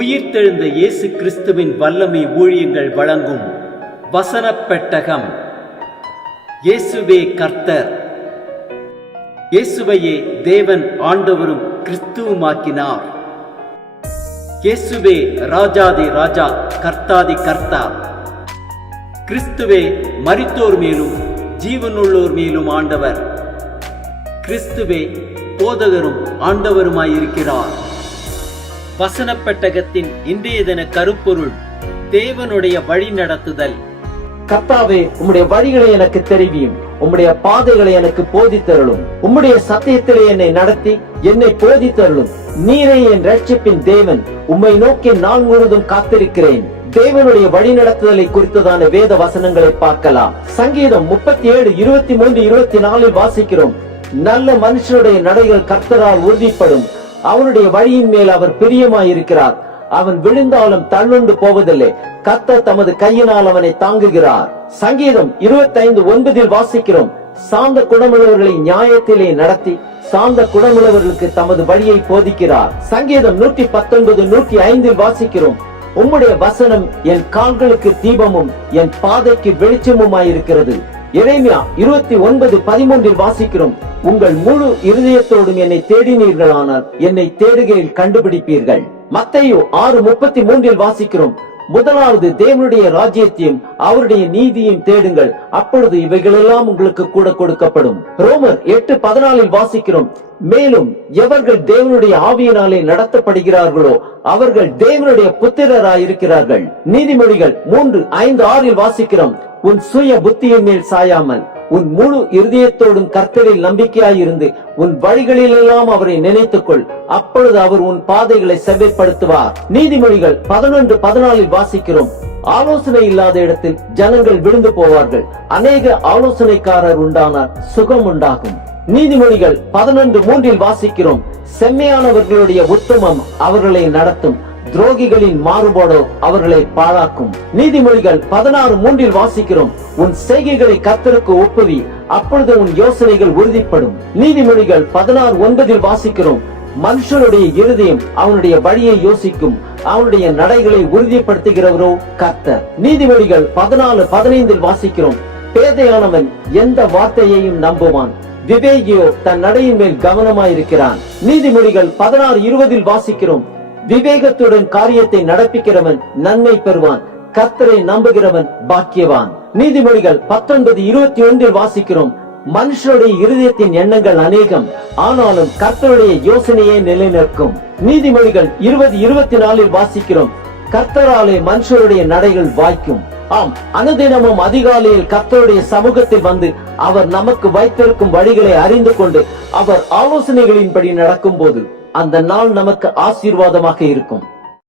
உயிர்த்தெழுந்த இயேசு கிறிஸ்துவின் வல்லமை ஊழியங்கள் வழங்கும் வசனப் பெட்டகம். இயேசுவே கர்த்தர். இயேசுவையே தேவன் ஆண்டவரும் கிறிஸ்துவுமாக்கினார். இயேசுவே ராஜாதி ராஜா, கர்த்தாதி கர்த்தா. கிறிஸ்துவே மரித்தோர் மேலும் ஜீவனுள்ளோர் மேலும் ஆண்டவர். கிறிஸ்துவே போதகரும் ஆண்டவருமாயிருக்கிறார். வசனப் பெட்டகத்தின் இன்றைய தின கருப்பொருள்: தேவனுடைய வழி நடத்துதல். கர்த்தாவே, உம்முடைய வழிகளை எனக்கு தெரிவியும், உம்முடைய பாதைகளை எனக்கு போதித்தருளும். உம்முடைய சத்தியத்திலே என்னை நடத்தி என்னை போதித்தருளும். நீரே என் ரட்சிப்பின் தேவன். உம்மை நோக்கி நாள் முழுவதும் காத்திருக்கிறேன். தேவனுடைய வழி நடத்துதலை குறித்ததான வேத வசனங்களை பார்க்கலாம். சங்கீதம் 37, 23, 24 வாசிக்கிறோம். நல்ல மனுஷனுடைய நடைகள் கர்த்தரால் உறுதிப்படும். அவனுடைய வழியின் மேல் அவர் பிரியமாயிருக்கிறார். அவன் விழுந்தாலும் தள்ளுண்டு போவதில்லை. கர்த்தர் தமது கையினால் அவனை தாங்குகிறார். சங்கீதம் 25:9 வாசிக்கிறோம். சாந்த குணமுள்ளவர்களை நியாயத்திலே நடத்தி சாந்த குணமுள்ளவர்களுக்கு தமது வழியை போதிக்கிறார். சங்கீதம் 119, 105 வாசிக்கிறோம். உம்முடைய வசனம் என் கால்களுக்கு தீபமும் என் பாதைக்கு வெளிச்சமுமாயிருக்கிறது. எரேமியா 29:13 வாசிக்கிறோம். உங்கள் முழு இருதயத்தோடும் என்னை தேடினீர்களானால் என்னை தேடுகையில் கண்டுபிடிப்பீர்கள். மத்தேயு 6:33 வாசிக்கிறோம். முதலாவது தேவனுடைய ராஜ்யத்தையும் அவருடைய நீதியையும் தேடுங்கள், அப்பொழுது இவைகளெல்லாம் உங்களுக்கு கூட கொடுக்கப்படும். ரோமர் 8:14 வாசிக்கிறோம். மேலும் எவர்கள் தேவனுடைய ஆவியினாலே நடத்தப்படுகிறார்களோ அவர்கள் தேவனுடைய புத்திரராயிருக்கிறார்கள். நீதிமொழிகள் 3:5-6 வாசிக்கிறோம். உன் சுய புத்தியின் மேல் சாயாமல் உன் முழு இருதயத்தோடும் கர்த்தரில் நம்பிக்கையாயிருந்து உன் வழிகளிலெல்லாம் அவரை நினைத்துக்கொள், அப்பொழுது அவர் உன் பாதைகளை செவ்வைப்படுத்துவார். நீதிமொழிகள் 11:14 வாசிக்கிறோம். ஆலோசனை இல்லாத இடத்தில் ஜனங்கள் விழுந்து போவார்கள். அநேக ஆலோசனைக்காரர் உண்டானால் சுகம் உண்டாகும். நீதிமொழிகள் 11:3 வாசிக்கிறோம். செம்மையானவர்களுடைய உத்தமம் அவர்களை நடத்தும், துரோகிகளின் மாறுபாடோ அவர்களை பாழாக்கும். நீதிமொழிகள் 16:3 வாசிக்கிறோம். உன் செய்கைகளை கர்த்தருக்கு ஒப்புவி, அப்பொழுது உன் யோசனைகள் உறுதிப்படும். நீதிமொழிகள் 16:9 வாசிக்கிறோம். மனுஷனுடைய இருதயம் அவனுடைய வழியை யோசிக்கும், அவனுடைய நடைகளை உறுதிப்படுத்துகிறவரோ கர்த்தர். நீதிமொழிகள் 14:15 வாசிக்கிறோம். பேதையானவன் எந்த வார்த்தையையும் நம்புவான், விவேகியோ தன் நடையின் மேல் கவனமாயிருக்கிறான். நீதிமொழிகள் 16:20 வாசிக்கிறோம். விவேகத்துடன் காரியத்தை நடப்பிக்கிறவன் நன்மை பெறுவான், கர்த்தரை நம்புகிறவன் பாக்கியவான். நீதிமொழிகள் 19:21 வாசிக்கிறோம். மனுஷனுடைய இருதயத்தின் எண்ணங்கள் அநேகம், ஆனாலும் கர்த்தருடைய யோசனையே நிலைநிற்கும். நீதிமொழிகள் 20:24 வாசிக்கிறோம். கர்த்தராலே மனுஷருடைய நடைகள் வாய்க்கும். ஆம், அனுதினமும் அதிகாலையில் கர்த்தருடைய சமூகத்தில் வந்து அவர் நமக்கு வைத்திருக்கும் வழிகளை அறிந்து கொண்டு அவர் ஆலோசனைகளின்படி நடக்கும் போது அந்த நாள் நமக்கு ஆசீர்வாதமாக இருக்கும்.